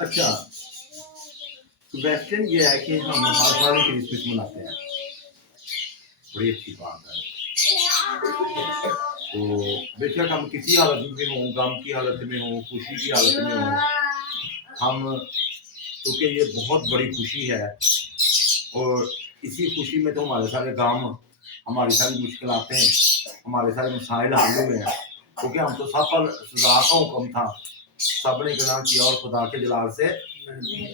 اچھا، ویسٹرن یہ ہے کہ ہم ہر سال کرسمس مناتے ہیں، بڑی اچھی بات ہے. تو بے شک ہم کسی حالت میں ہوں، غم کی حالت میں ہوں، خوشی کی حالت میں ہوں، ہم کیونکہ یہ بہت بڑی خوشی ہے اور اسی خوشی میں تو ہمارے سارے غم، ہماری ساری مشکلاتیں، ہمارے سارے مسائل حل ہوئے ہیں. کیونکہ ہم تو سب پر سزا کا حکم تھا، سب نے گناہ کیا اور خدا کے جلال سے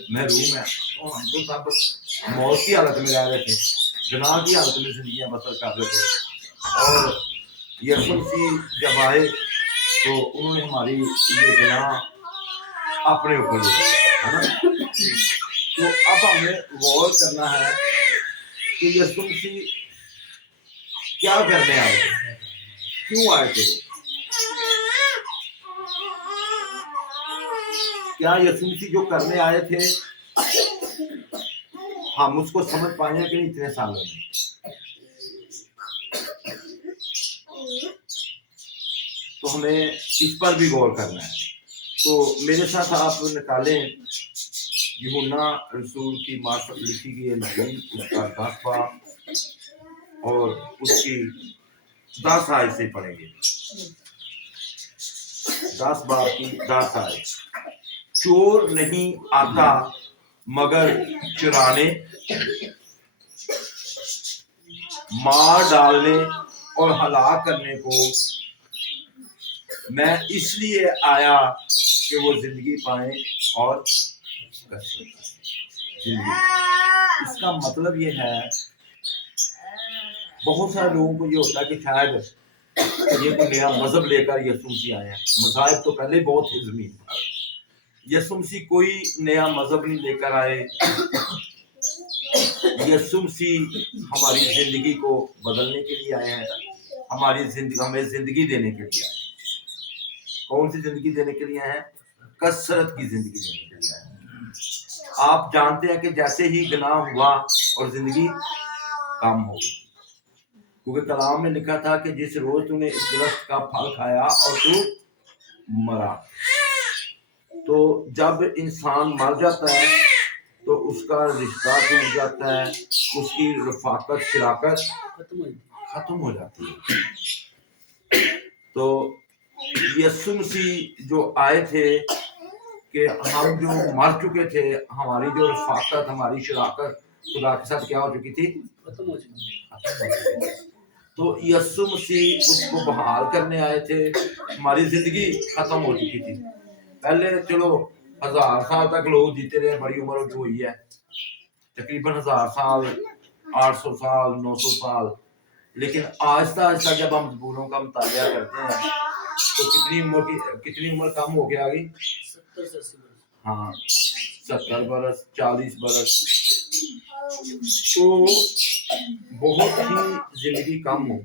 محروم ہے. تو ہم تو سب موت کی حالت میں رہ رہے تھے، گناہ کی حالت میں زندگیاں بسر کر رہے تھے. اور یسوع مسیح جب آئے تو انہوں نے ہماری یہ گناہ اپنے اوپر لے لیا ہے نا. تو اب ہمیں غور کرنا ہے کہ یسوع مسیح کیا کرنے آئے تھے، کیوں آئے تھے. کیا یسوع مسیح جو کرنے آئے تھے ہم اس کو سمجھ پائے ہیں کہ نہیں اتنے سالوں میں. تو ہمیں اس پر بھی غور کرنا ہے. تو میرے ساتھ آپ نکالیں یوحنا رسول کی معرفت لکھی گئی انجیل، اس کا 10 باب اور اس کی 10 آیت سے پڑھیں گے. 10 باب کی 10 آیت. چور نہیں آتا مگر چرانے، مار ڈالنے اور ہلاک کرنے کو، میں اس لیے آیا کہ وہ زندگی پائیں اور زندگی. اس کا مطلب یہ ہے، بہت سارے لوگوں کو یہ ہوتا ہے کہ شاید یہ کوئی نیا مذہب لے کر یسوع مسیح آئے ہیں. مذاہب تو پہلے بہت تھے زمین پر. یسوع مسیح کوئی نیا مذہب نہیں لے کر آئے. یسوع مسیح ہماری زندگی کو بدلنے کے لیے آئے ہیں، ہماری زندگی، ہمیں زندگی دینے کے لیے آئے ہیں. کون سی زندگی دینے کے لیے ہیں؟ کثرت کی زندگی دینے کے لیے آئے ہیں. آپ جانتے ہیں کہ جیسے ہی گناہ ہوا اور زندگی کم ہو گئی، کیونکہ کلام میں لکھا تھا کہ جس روز تو نے اس درخت کا پھل کھایا اور تو مرا. تو جب انسان مر جاتا ہے تو اس کا رشتہ ٹوٹ جاتا ہے، اس کی رفاقت شراکت ختم ہو جاتی ہے. تو یسوع مسیح جو آئے تھے کہ ہم جو مر چکے تھے، ہماری جو رفاقت، ہماری شراکت خدا کے ساتھ کیا ہو چکی تھی، ختم ہو چکی تھی. تو یسوع مسیح اس کو بحال کرنے آئے تھے. ہماری زندگی ختم ہو چکی تھی. پہلے چلو 1000 سال تک لوگ جیتے رہے، بڑی عمر جو ہوئی ہے تقریباً 1000 سال، 800 سال، 900 سال. لیکن آہستہ آہستہ جب ہم زبوروں کا مطالعہ کرتے ہیں تو کتنی عمر کم ہو کے آ گئی. 70 برس، 40 برس. تو بہت ہی زندگی کم ہو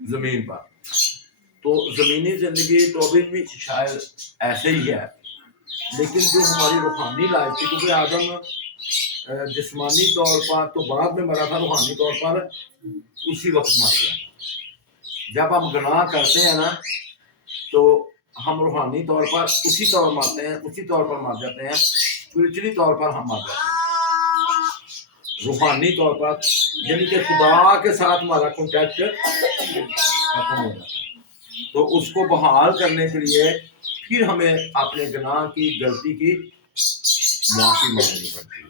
زمین پر. تو زمینی زندگی تو ابھی بھی شاید ایسے ہی ہے، لیکن جو ہماری روحانی لائف تھی، کیونکہ آدم جسمانی طور پر تو بعد میں مرا تھا، روحانی طور پر اسی وقت مر گیا. جب ہم گناہ کرتے ہیں نا تو ہم روحانی طور پر اسی طور مرتے ہیں، اسی طور پر مر جاتے ہیں. اسپرچولی طور پر ہم مر جاتے ہیں، روحانی طور پر یعنی کہ خدا کے ساتھ ہمارا کانٹیکٹ ختم ہو جاتا ہے. تو اس کو بحال کرنے کے لیے پھر ہمیں اپنے گناہ کی، غلطی کی معافی مانگنی پڑتی ہے،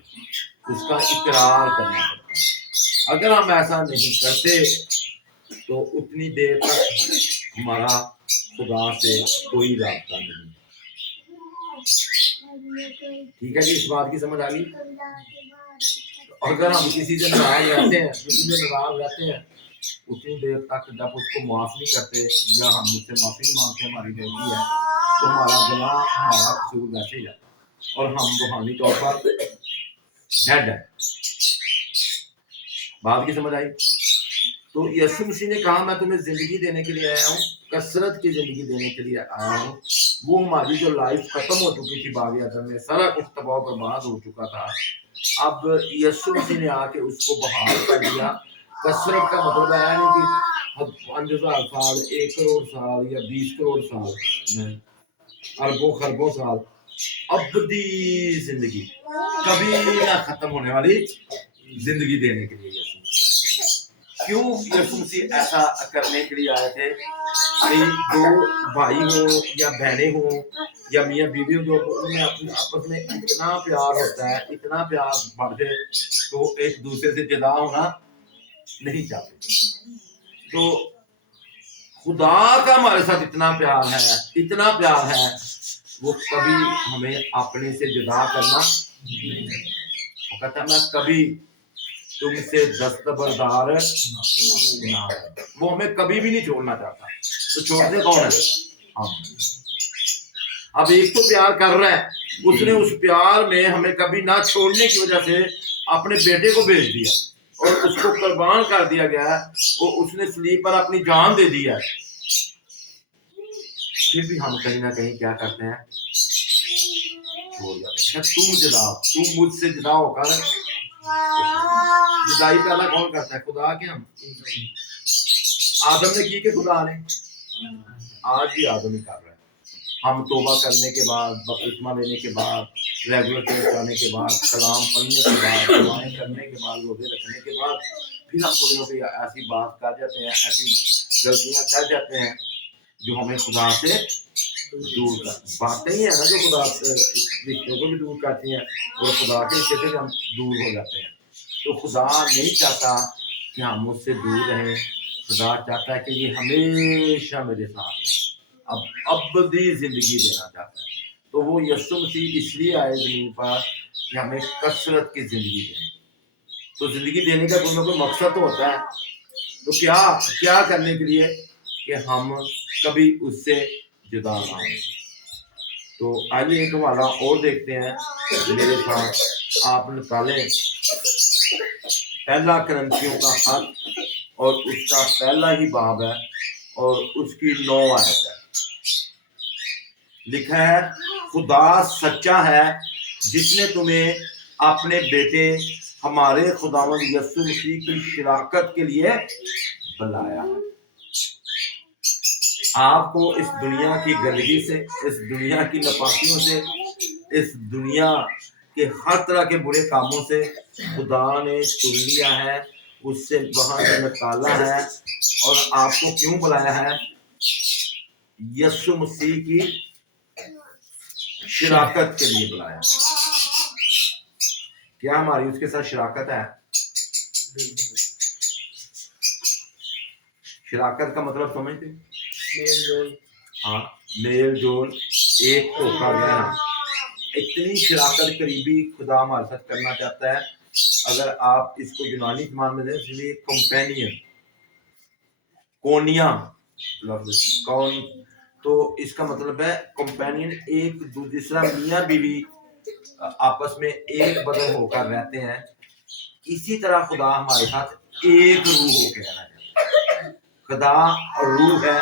اس کا اقرار کرنا پڑتا ہے. اگر ہم ایسا نہیں کرتے تو اتنی دیر تک ہمارا خدا سے کوئی رابطہ نہیں. ٹھیک ہے جی، اس بات کی سمجھ آ گئی. اگر ہم کسی سے ناراض رہتے ہیں، اتنی دیر تک جب اس کو معاف نہیں کرتے یا ہم اس سے معافی نہیں مانگتے، ہماری غلطی ہے، تو ہمارا گناہ، ہمارا قصور ویسے ہی جاتا ہے اور ہم روحانی طور پر ڈیڈ ہے. بات کی سمجھ آئی؟ تو یسوع مسیح نے کہا میں تمہیں زندگی دینے کے لیے آیا ہوں، کثرت کی زندگی دینے کے لیے آیا ہوں. وہ ہماری جو لائف ختم ہو چکی تھی باغ عدن میں، سارا کچھ تباہ و برباد ہو چکا تھا. اب یسوع مسیح نے آ کے اس کو بحال کر دیا. کثرت کا مطلب ہے نہیں کہ 5,000 سال 1 کروڑ سال یا 20 کروڑ سال میں اربوں خربوں سال ابدی زندگی کبھی نہ ختم ہونے والی زندگی دینے کے لیے یسوع مسیح آئے. کیوں یسوع مسیح ایسا کرنے کے لیے آئے تھے کہ دو بھائی ہوں یا بہنیں ہوں یا میاں بیوی ہوں جو ان میں اپنے آپس میں اتنا پیار ہوتا ہے اتنا پیار بڑھ جائے تو ایک دوسرے سے جدا ہونا نہیں چاہتے. تو خدا کا ہمارے ساتھ اتنا پیار ہے وہ کبھی ہمیں اپنے سے جدا کرنا وہ کہتا ہے میں کبھی تم سے دستبردار نہ. وہ ہمیں کبھی بھی نہیں چھوڑنا چاہتا. تو چھوڑتے کون ہے؟ ہم. اب ایک تو پیار کر رہا ہے اس نے اس پیار میں ہمیں کبھی نہ چھوڑنے کی وجہ سے اپنے بیٹے کو بھیج دیا اور اس کو قربان کر دیا گیا ہے. وہ اس نے صلیب پر اپنی جان دے دی ہے. پھر بھی ہم کہیں نہ کہیں کیا کرتے ہیں چھوڑ جاتے ہیں. تم مجھ سے جدا ہو کر جدائی پہلا کون کرتا ہے؟ خدا کے ہم. آدم نے کی کہ خدا نے؟ آج بھی آدم ہی کر رہا ہے. ہم توبہ کرنے کے بعد بپتسمہ لینے کے بعد ریگولر چرچ آنے کے بعد کلام پڑھنے کے بعد دعائیں کرنے کے بعد روزے رکھنے کے بعد پھر ہم تھوڑی کوئی ایسی بات کر جاتے ہیں ایسی غلطیاں کر جاتے ہیں جو ہمیں خدا سے دور کر باتیں ہی ہیں نا جو خدا رشتوں کو بھی دور کرتی ہیں اور خدا کے رشتے سے ہم دور ہو جاتے ہیں. تو خدا نہیں چاہتا کہ ہم اس سے دور رہیں. خدا چاہتا ہے کہ یہ ہمیشہ میرے ساتھ رہے. ابدی زندگی دینا چاہتا ہے. تو وہ یسوع مسیح اس لیے آئے زمین پر کہ ہمیں کثرت کی زندگی دیں. تو زندگی دینے کا کوئی نہ کوئی مقصد تو ہوتا ہے. تو کیا کرنے کے لیے کہ ہم کبھی اس سے جدا نہ ہوں. تو آئیے ایک حوالہ اور دیکھتے ہیں میرے ساتھ. آپ نکالیں پہلا کرنتھیوں کا خط اور اس کا پہلا ہی باب ہے اور اس کی 9 آیت ہے. لکھا ہے خدا سچا ہے جس نے تمہیں اپنے بیٹے ہمارے خداوند یسوع مسیح کی شراکت کے لیے بلایا ہے. آپ کو اس دنیا کی گندگی سے اس دنیا کی ناپاکیوں سے اس دنیا کے ہر طرح کے برے کاموں سے خدا نے چن لیا ہے. اس سے وہاں سے نکالا ہے اور آپ کو کیوں بلایا ہے؟ یسوع مسیح کی شراکت کے لیے بلایا. کیا ہماری اس کے ساتھ شراکت ہے؟ شراکت کا مطلب سمجھتے؟ میل جول. ہاں میل جول ایک دھوکہ رہنا. اتنی شراکت قریبی خدا ہمارے ساتھ کرنا چاہتا ہے. اگر آپ اس کو یونانی زبان میں دیں اس لیے کمپینین کونیا لفظ کون تو اس کا مطلب ہے کمپینین. ایک دوسرا میاں بیوی آپس میں ایک بدن ہو کر رہتے ہیں. اسی طرح خدا ہمارے ساتھ ایک روح ہو کے رہنا چاہتا ہے. خدا روح ہے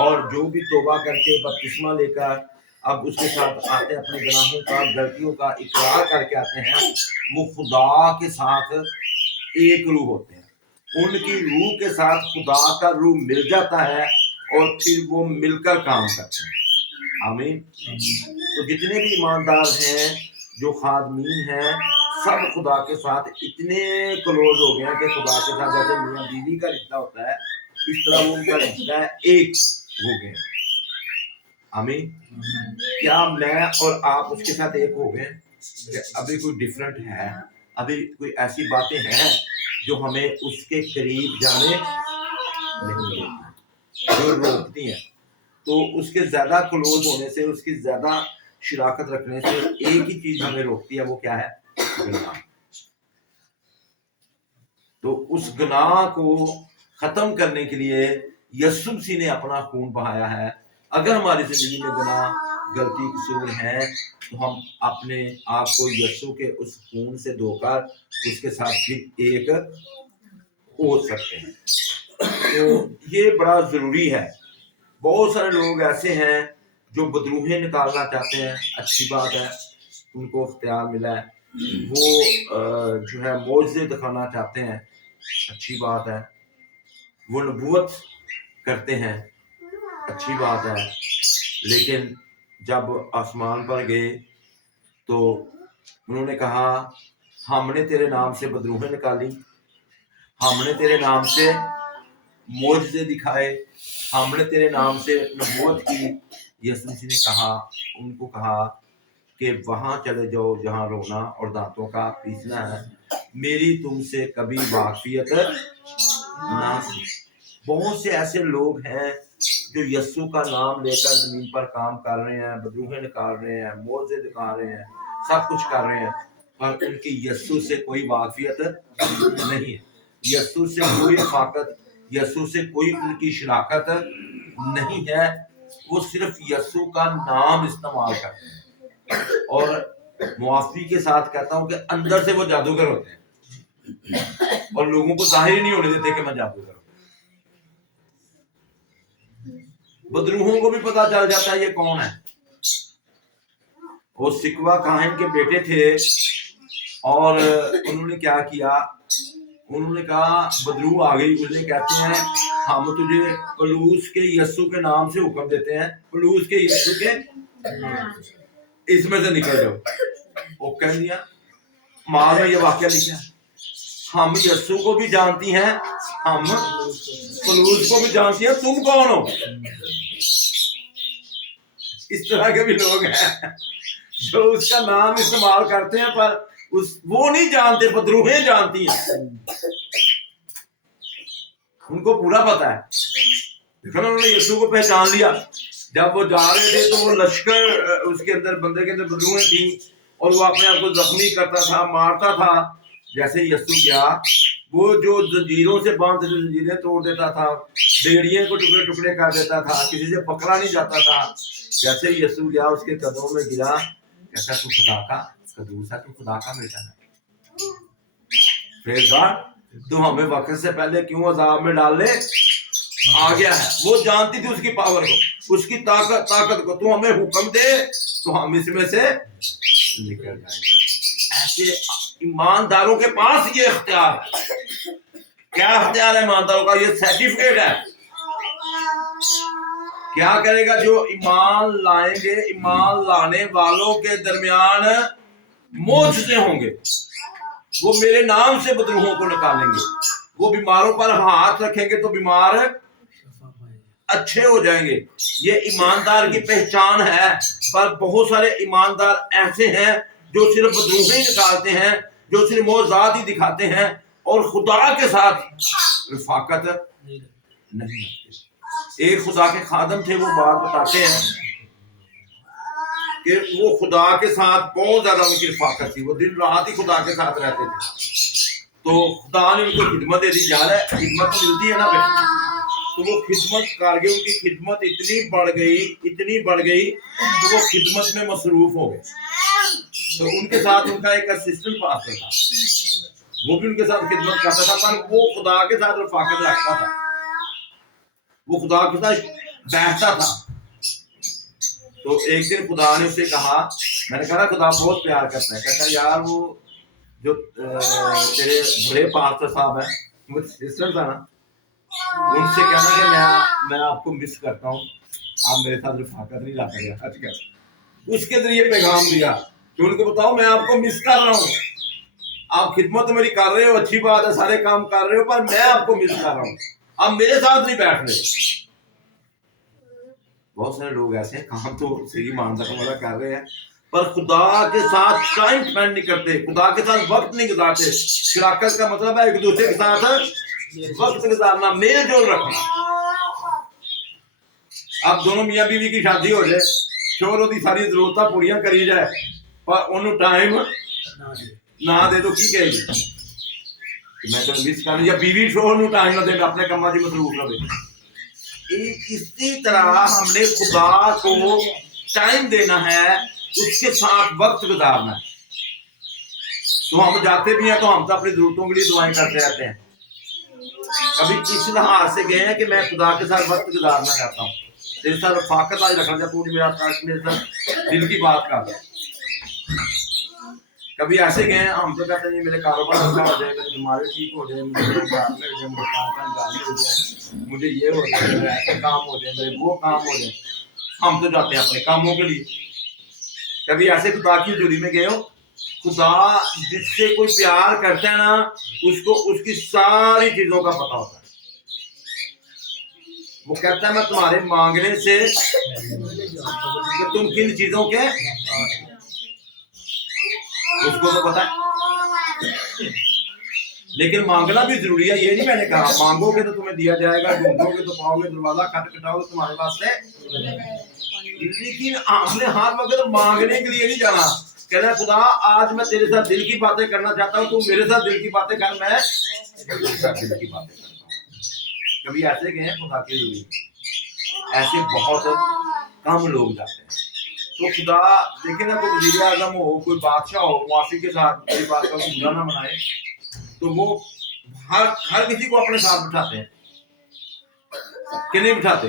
اور جو بھی توبہ کر کے بپتسمہ لے کر اب اس کے ساتھ آتے اپنے گناہوں کا غلطیوں کا اقرار کر کے آتے ہیں وہ خدا کے ساتھ ایک روح ہوتے ہیں. ان کی روح کے ساتھ خدا کا روح مل جاتا ہے اور پھر وہ مل کر کام کرتے ہیں. آمین. تو جتنے بھی ایماندار ہیں جو خادمین ہیں سب خدا کے ساتھ اتنے کلوز ہو گئے ہیں کہ خدا کے ساتھ جیسے میاں بیوی کا رشتہ ہوتا ہے اس طرح وہ ان کا رشتہ ہے ایک ہو گئے. آمین. کیا میں اور آپ اس کے ساتھ ایک ہو گئے؟ ابھی کوئی ڈفرنٹ ہے؟ ابھی کوئی ایسی باتیں ہیں جو ہمیں اس کے قریب جانے نہیں دیتی جو روکتی ہیں؟ تو اس کے زیادہ کلوز ہونے سے اس کی زیادہ شراکت رکھنے سے ایک ہی چیز ہمیں روکتی ہے. وہ کیا ہے؟ گناہ. تو اس گناہ کو ختم کرنے کے لیے یسوع مسیح نے اپنا خون بہایا ہے. اگر ہماری زندگی میں گناہ غلطی قصور ہیں تو ہم اپنے آپ کو یسوع کے اس خون سے دھو کر اس کے ساتھ پھر ایک ہو سکتے ہیں. تو یہ بڑا ضروری ہے. بہت سارے لوگ ایسے ہیں جو بدروہیں نکالنا چاہتے ہیں. اچھی بات ہے ان کو اختیار ملا ہے. وہ جو ہے معجزے دکھانا چاہتے ہیں. اچھی بات ہے. وہ نبوت کرتے ہیں، اچھی بات ہے، لیکن جب آسمان پر گئے تو انہوں نے کہا ہم نے تیرے نام سے بدروہیں نکالی، ہم نے تیرے نام سے معجزے دکھائے، ہم نے تیرے نام سے نبوت کی۔ یسوع مسیح نے کہا، ان کو کہا کہ وہاں چلے جاؤ جہاں رونا اور دانتوں کا پیسنا ہے، میری تم سے کبھی واقفیت نہ تھی۔ بہت سے ایسے لوگ ہیں جو یسوع کا نام لے کر زمین پر کام کر رہے ہیں، بدروہیں نکال رہے ہیں، معجزے دکھا رہے ہیں، سب کچھ کر رہے ہیں، پر ان کی یسوع سے کوئی واقفیت نہیں ہے، یسوع سے کوئی رفاقت، یسوع سے کوئی ان کی شراکت نہیں ہے۔ وہ صرف یسوع کا نام استعمال کرتے ہیں، اور معافی کے ساتھ کہتا ہوں کہ اندر سے وہ جادوگر ہوتے ہیں اور لوگوں کو ظاہر ہی نہیں ہونے دیتے کہ میں جادوگر ہوں۔ بدروہوں کو بھی پتا چل جاتا ہے یہ کون ہے۔ وہ سکوا کاہن کے بیٹے تھے اور انہوں نے کیا کیا، انہوں نے کہا بدروہ آ گئی، انہیں کہتے ہیں ہم تجھے پلوس کے یسوع کے نام سے حکم دیتے ہیں، پلوس کے یسوع کے اس میں سے نکل جاؤ۔ وہ کہہ دیا، ماں میں یہ واقعہ لکھا ہے، ہم یسوع کو بھی جانتی ہیں، ہم پلوس کو بھی جانتی ہیں، تم کون ہو؟ اس طرح کے بھی لوگ ہیں جو اس کا نام استعمال کرتے ہیں پر وہ نہیں جانتے، بدروہیں جانتی ہیں، ان کو پورا پتا ہے۔ دیکھو نا، انہوں نے یسوع کو پہچان لیا، جب وہ جا رہے تھے تو وہ لشکر اس کے اندر، بندے کے اندر بدروہیں تھیں اور وہ اپنے آپ کو زخمی کرتا تھا، مارتا تھا۔ جیسے یسوع گیا، وہ جو زنجیروں سے باندھ زنجیریں توڑ دیتا تھا، بیڑیوں کو ٹکڑے ٹکڑے کر دیتا تھا، کسی سے پکڑا نہیں جاتا تھا، جیسے یسوع گیا اس کے قدموں میں گرا، کہتا تو خدا کا قدوس ہے، تو خدا کا بیٹا ہے۔ پھر تو ہمیں وقت سے پہلے کیوں عذاب میں ڈالنے آ گیا ہے؟ وہ جانتی تھی اس کی پاور کو، اس کی طاقت کو، تو ہمیں حکم دے تو ہم اس میں سے نکل جائیں گے۔ ایسے ایمانداروں کے پاس یہ اختیار ہے۔ کیا اختیار ہے ایمانداروں کا؟ یہ سرٹیفکیٹ ہے۔ کیا کرے گا؟ جو ایمان لائیں گے، ایمان لانے والوں کے درمیان معجزے ہوں گے، وہ میرے نام سے بدروہوں کو نکالیں گے، وہ بیماروں پر ہاتھ رکھیں گے تو بیمار اچھے ہو جائیں گے۔ یہ ایماندار کی پہچان ہے، پر بہت سارے ایماندار ایسے ہیں جو صرف بدروہیں نکالتے ہیں، جو صرف معجزات ہی دکھاتے ہیں اور خدا کے ساتھ رفاقت نہیں رکھتے۔ ایک خدا کے خادم تھے، وہ بات بتاتے ہیں کہ وہ خدا کے ساتھ بہت زیادہ ان کی رفاقت تھی، وہ دن رات ہی خدا کے ساتھ رہتے تھے، تو خدا نے ان کو خدمت دے دی۔ جا رہا ہے خدمت تو ملتی ہے نا بھائی، تو وہ خدمت کر گئے، ان کی خدمت اتنی بڑھ گئی تو وہ خدمت میں مصروف ہو گئے۔ تو ان کے ساتھ ان کا ایک اسسٹنٹ پاسٹر تھا، وہ بھی ان کے ساتھ خدمت کرتا تھا، پر وہ خدا کے ساتھ رفاقت رکھتا تھا، وہ خدا کے ساتھ بیٹھتا تھا۔ تو ایک دن خدا نے اسے کہا، میں نے کہا خدا بہت پیار کرتا ہے، کہتا یار وہ جو تیرے بڑے پاسٹر صاحب ہیں، وہ سسٹر تھا نا، ان سے کہنا کہ میں آپ کو مس کرتا ہوں، آپ میرے ساتھ رفاقت نہیں لاتے ہیں آج کل۔ اس کے ذریعے پیغام دیا کہ ان کو بتاؤ میں آپ کو مس کر رہا ہوں، آپ خدمت میری کر رہے ہو، اچھی بات ہے، سارے کام کر رہے ہو، پر میں آپ کو مس کر رہا ہوں، آپ میرے ساتھ نہیں بیٹھ رہے۔ بہت سارے لوگ ایسے ہیں، کام تو صحیح ایمانداری والا کر رہے ہیں، پر خدا کے ساتھ ٹائم سپینڈ نہیں کرتے، خدا کے ساتھ وقت نہیں گزارتے۔ شراکت کا مطلب ہے ایک دوسرے کے ساتھ وقت گزارنا، میل جول رکھنا۔ اب دونوں میاں بیوی کی شادی ہو جائے، شوہر دی ساری ضرورتاں پوریاں کری جائے، پر انہوں ٹائم نہ دے تو کی کہے گی میں تو مس کر، یا بیوی شوہر نو ٹائم نہ دے، اپنے کاماں دی مصروف رہے۔ اسی طرح ہم نے خدا کو ٹائم دینا ہے، اس کے ساتھ وقت گزارنا ہے۔ تو ہم جاتے بھی ہیں تو ہم تو اپنی ضرورتوں کے لیے دعائیں کرتے رہتے ہیں، کبھی اس لحاظ سے گئے ہیں کہ میں خدا کے ساتھ وقت گزارنا چاہتا ہوں، تیرے ساتھ رفاقت آج رکھنا چاہتا ہوں، میرا ساتھ میرے ساتھ دل کی بات کر۔ کبھی ایسے گئے ہم تو کہتے ہیں میرے کاروبار اچھا ہو جائے، میرے بیماری ٹھیک ہو جائے، مجھے گھر مل جائے، مجھے کام ہو جائے، مجھے یہ ہو جائے، میرے ایسے کام ہو جائے، میرے وہ کام ہو جائے. ہم تو جاتے ہیں اپنے کاموں کے لیے. کبھی ایسے خدا کی حضوری میں گئے ہو؟ خدا جس سے کوئی پیار کرتا ہے نا اس کو اس کی ساری چیزوں کا پتا ہوتا ہے. وہ کہتا ہے میں تمہارے مانگنے سے کہ تم کن چیزوں کے، اس کو تو پتا ہے. لیکن مانگنا بھی ضروری ہے. یہ نہیں میں نے کہا مانگو گے تو تمہیں دیا جائے گا، ڈھونڈو گے تو پاؤ گے، دروازہ کھٹکھٹاؤ تو تمہارے پاس ہے. لیکن ہم نے ہر وقت مانگنے کے لیے نہیں جانا. کہنا خدا آج میں تیرے ساتھ دل کی باتیں کرنا چاہتا ہوں، تو میرے ساتھ دل کی باتیں کر، میں دل کی باتیں کرتا ہوں. کبھی ایسے گئے ہیں خدا کے لیے؟ ایسے بہت کم لوگ جاتے ہیں. تو خدا دیکھیں نا، کوئی وزیر اعظم ہو، کوئی بادشاہ ہو، معافی کے ساتھ میری بات کا برا نہ منائے، تو وہ ہر کسی کو اپنے ساتھ بٹھاتے ہیں کہ نہیں بٹھاتے؟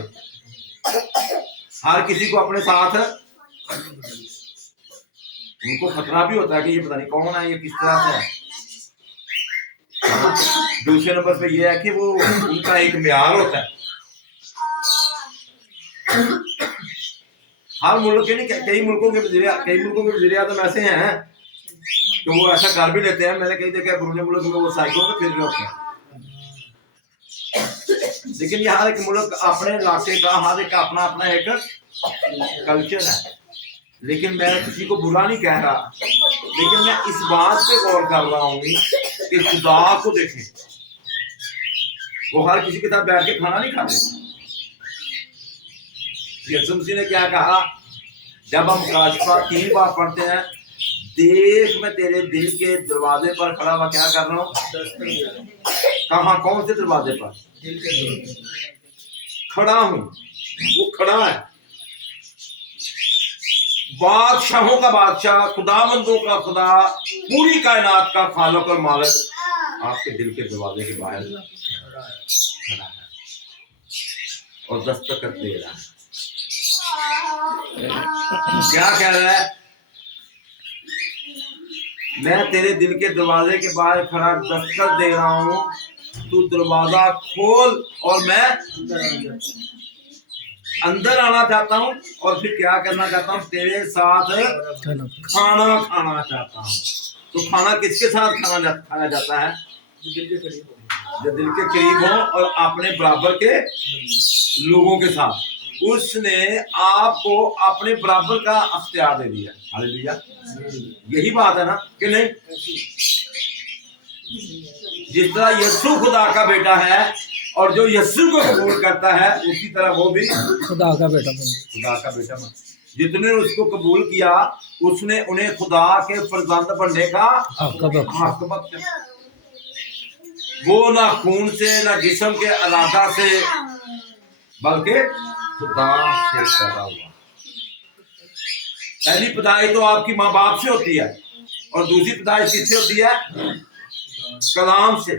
ہر کسی کو اپنے ساتھ. ان کو خطرہ بھی ہوتا ہے کہ یہ پتہ نہیں کون ہے، یہ کس طرح سے ہے. دوسرے نمبر پہ یہ ہے کہ وہ ان کا ایک معیار ہوتا ہے. ہر ملک کے نہیں، کئی ملکوں کے وزیر اعظم ایسے ہیں کہ وہ ایسا کر بھی لیتے ہیں. میں نے کئی دیکھا بیرون ملک میں وہ سائیکلوں پہ پھر رہے ہوتے ہیں. لیکن یہ ہر ایک ملک اپنے علاقے کا، ہر ایک اپنا اپنا ایک کلچر ہے. لیکن میں کسی کو برا نہیں کہہ رہا، لیکن میں اس بات پہ غور کر رہا ہوں کہ خدا کو دیکھیں، وہ ہر کسی کے ساتھ بیٹھ کے کھانا نہیں کھاتے. یسوع مسیح نے کیا کہا جب ہم مکاشفہ 3 بار پڑھتے ہیں؟ دیکھ میں تیرے دل کے دروازے پر کھڑا ہوا کیا کر رہا ہوں. کہاں؟ کون سے دروازے پر کھڑا ہوں؟ وہ کھڑا ہے. بادشاہوں کا بادشاہ، خدا بندوں کا خدا، پوری کائنات کا خالق اور مالک آپ کے دل کے دروازے کے باہر کھڑا ہے اور دستخط دے رہا ہے. کیا کہہ رہا ہے؟ میں تیرے دل کے دروازے کے باہر کھڑا دستخط دے رہا ہوں، تو دروازہ کھول اور میں اندر آنا چاہتا ہوں. اور پھر کیا کرنا چاہتا ہوں؟ تیرے ساتھ کھانا کھانا چاہتا ہوں. تو کھانا کس کے ساتھ کھایا جاتا ہے؟ جو دل کے قریب ہو اور اپنے برابر کے لوگوں کے ساتھ. اس نے آپ کو اپنے برابر کا اختیار دے دیا. ہاللیلویہ. یہی بات ہے نا کہ نہیں؟ جس طرح یسوع خدا کا بیٹا ہے اور جو یسوع کو قبول کرتا ہے اسی طرح وہ بھی خدا کا بیٹا بن. جتنے نے اس کو قبول کیا اس نے انہیں خدا کے فرزند بننے کا حق بخشا. وہ نہ خون سے نہ جسم کے ارادہ سے بلکہ خدا سے پیدا ہوا. پہلی پیدائش تو آپ کی ماں باپ سے ہوتی ہے اور دوسری پیدائش کس سے ہوتی ہے؟ کلام سے.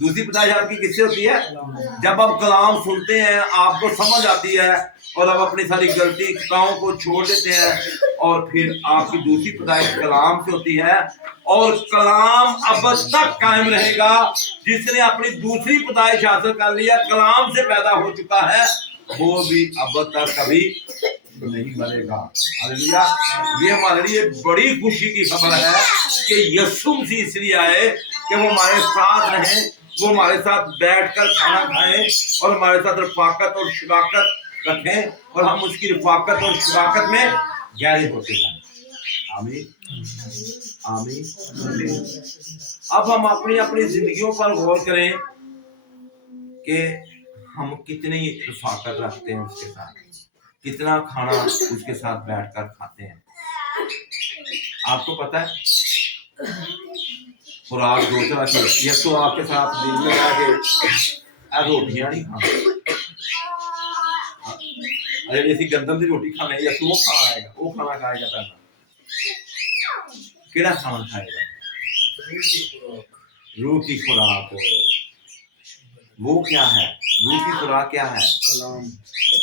دوسری پیدائش آپ کی کس سے ہوتی ہے؟ جب آپ کلام سنتے ہیں آپ کو سمجھ آتی ہے اور آپ اپنی ساری غلطی خطاؤں کو چھوڑ دیتے ہیں اور پھر آپ کی دوسری پیدائش کلام سے ہوتی ہے. اور کلام اب تک قائم رہے گا. جس نے اپنی دوسری پیدائش حاصل کر لیا، کلام سے پیدا ہو چکا ہے، وہ بھی اب تک کبھی نہیں مرے گا. ہاللیلویہ. یہ ہمارے لیے بڑی خوشی کی خبر ہے کہ یسوع مسیح اس لیے آئے کہ وہ ہمارے ساتھ رہیں، وہ ہمارے ساتھ بیٹھ کر کھانا کھائیں اور ہمارے ساتھ رفاقت اور شراکت رکھیں اور ہم اس کی رفاقت اور شراکت میں گہرے ہوتے جائیں. آمین آمین. اب ہم اپنی زندگیوں پر غور کریں کہ ہم کتنی رفاقت رکھتے ہیں اس کے ساتھ، کتنا کھانا اس کے ساتھ بیٹھ کر کھاتے ہیں. آپ کو پتا ہے خوراک 2 طرح کی ہے. یہ تو آپ کے ساتھ دل میں رہ کے روٹیاں نہیں کھانا. اگر جیسی گندم کی روٹی کھانا ہے یا تو وہ کھانا آئے گا، وہ کھانا کھائے گا. پہلا کیڑا کھانا کھائے گا؟ روح کی خوراک. وہ کیا ہے؟ روح کی خوراک کیا ہے؟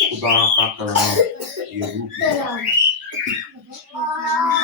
خدا کا کلام. یہ روح کی خوراک ہے.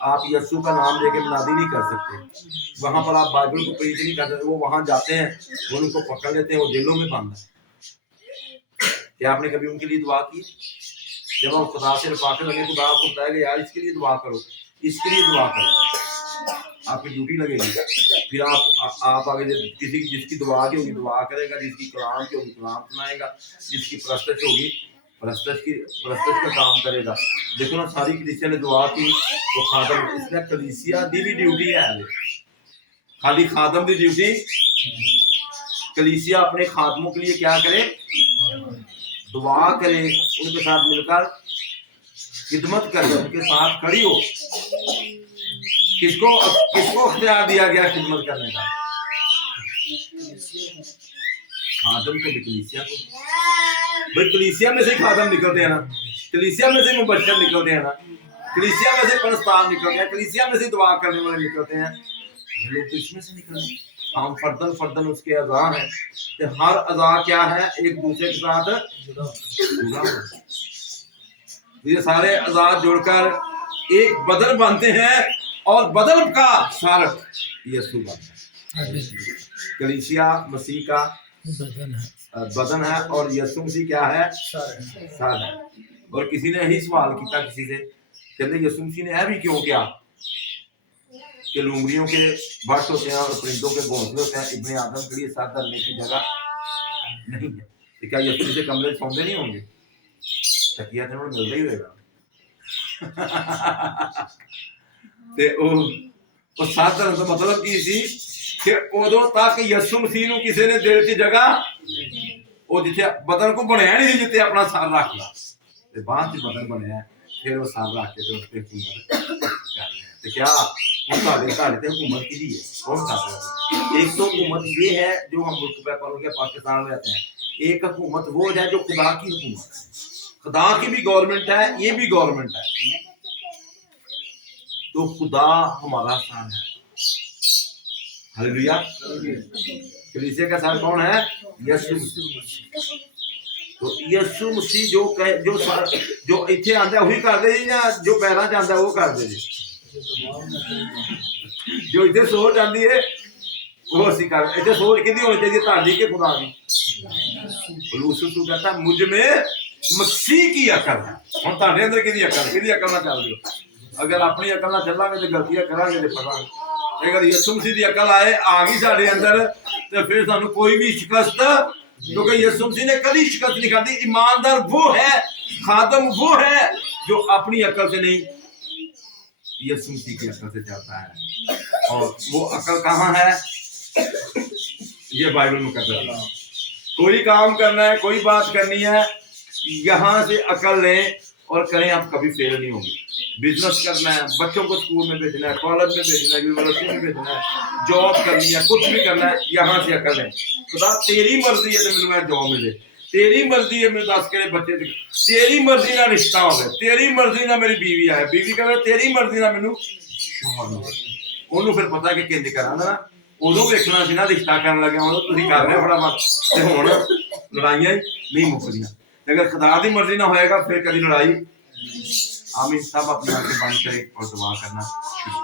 آپ یسوع کا نام لے کے منادی نہیں کر سکتے، وہاں پر آپ بائبل کو پریچ نہیں کر سکتے۔ وہ وہاں جاتے ہیں، وہ ان کو پکڑ لیتے ہیں، وہ جیلوں میں بند ہے۔ کیا آپ نے کبھی ان کے لیے دعا کی؟ جب ہم خدا سے رفاقت لگے، خدا آپ کو بتائے گا یار اس کے لیے دعا کرو، اس کے لیے دعا کرو، آپ کی ڈیوٹی لگے گی۔ پھر آپ آگے کسی جس کی دعا کی ہوگی دعا کرے گا، جس کی کلام کی ہوگی کلام سنائے گا، جس کی پرستش ہوگی پرستش کا کام کرے گا۔ دیکھو نا، ساری کلیسیا نے دعا کی تو خادم، اس نے کلیسیا دی بھی ڈیوٹی ہے، خالی خادم دی ڈیوٹی۔ کلیسیا اپنے خادموں کے لیے کیا کرے؟ دعا کرے، ان کے ساتھ مل کر خدمت کرے، ان کے ساتھ کھڑی ہو۔ کس کو اختیار دیا گیا خدمت کرنے کا؟ خادم کو بھی، کلیسیا کو بھائی۔ کلیسیا میں سے خادم نکلتے ہیں نا، کلیسیا میں سے مبشر نکلتے ہیں نا، کلیسیا میں سے پرستار نکلتے ہیں، کلیسیا میں سے دعا کرنے والے نکلتے ہیں، لوگ تو اس میں سے نکلتے ہیں۔ ہم فردن اس کے اعضاء ہیں، کہ ہر اعضاء کیا ہے؟ ایک دوسرے کے ساتھ جڑا ہوا۔ یہ سارے اعضاء جڑ کر ایک بدن بنتے ہیں، اور بدن کا سارک یسوع بنتا ہے۔ کلیسیا مسیح کا بدن ہے، اور یسوع مسیح کیا ہے؟ سر ہے۔ اور کسی نے یہی سوال کیا کسی سے، کہتے یسوع مسیح نے ہے بھی کیوں کیا؟ کہ لومڑیوں کے بٹ ہوتے ہیں اور پرندوں کے گھونسلے ہوتے ہیں، ابن آدم کے لیے سر دھرنے کی جگہ نہیں ہے۔ تو کیا یسوع سے کمرے سوندے نہیں ہوں گے؟ تکیہ تو ملتا ہی ہوئے گا۔ سر دھرن کا مطلب کی سی کہ ادو تک یسوع مسیح نو کسی نے دل چ جگہ، وہ جتنے بدن کو بنیا نہیں جتنے اپنا سر رکھ لا، بعد چ بدن بنیا، پھر وہ سر رکھ کے اس پہ حکومت کر رہے ہیں۔ کیا حکومت کی ہے؟ کون کر رہا ہے؟ ایک تو حکومت یہ ہے جو ہم ملک پہ پاکستان میں رہتے ہیں، ایک حکومت وہ ہے جو خدا کی حکومت ہے، خدا کی بھی گورنمنٹ ہے، یہ بھی گورنمنٹ ہے۔ تو خدا ہمارا سر ہے، ہلیلویا۔ کلیسیا کا سر کون ہے؟ یسوع مسیح۔ تو یسوع مسیح جو ایتھے آندا وہی کر دے جی، جو پیراں چ آندا وہ کر دے جی، جو ادھر سوچ آتی ہے وہ اسی کر۔ ادھر سوچ کدی ہونی چاہیے؟ تہاڈی کہ خدا کی؟ پولس کہتا ہے مجھ میں مسیح کی عقل ہے۔ ہن تہاڈے اندر کدی عقل نہ چل رہی ہو؟ اگر اپنی عقل نہ چلاں گے تو غلطیاں کران گے تے پتہ نہیں۔ اگر یسوع مسیح دی عقل آ گئی ساڈے اندر تے پھر سانو کوئی بھی شکست، کیونکہ یسوع مسیح نے کبھی شکست نہیں کھادی۔ ایماندار وہ ہے، خادم وہ ہے جو اپنی عقل سے نہیں، یسوع مسیح کی عقل سے چلتا ہے۔ اور وہ عقل کہاں ہے؟ یہ بائبل مقدس ہے۔ کوئی کام کرنا ہے، کوئی بات کرنی ہے، یہاں سے عقل لیں اور کریں، آپ کبھی فیل نہیں ہوں گے۔ بزنس کرنا ہے، بچوں کو اسکول میں بھیجنا ہے، کالج میں بھیجنا ہے، یونیورسٹی میں بھیجنا ہے، جاب کرنی ہے، کچھ بھی کرنا ہے، یہاں سے عقل لیں۔ خدا تیری مرضی ہے تو مجھے جاب ملے، تیری مرضی ہے میرے 10 کے بچے، تیری مرضی نہ رشتہ ہوگا، تیری مرضی نہ میری بیوی آئے، بیوی کہ تیری مرضی نہ مینوں شوہر ملے۔ انہوں پھر پتا کہ کنج کرا نا، ادو ویکھنا سی نا رشتہ کرن لگا، ادو تسی کر رہے فٹافٹ، تے ہن لڑائیاں نہیں مکدیاں۔ اگر خدا دی مرضی نہ ہوئے گا پھر کبھی لڑائی۔ آمین۔ سب اپنی آنکھیں بند کرے اور دعا کرنا شروع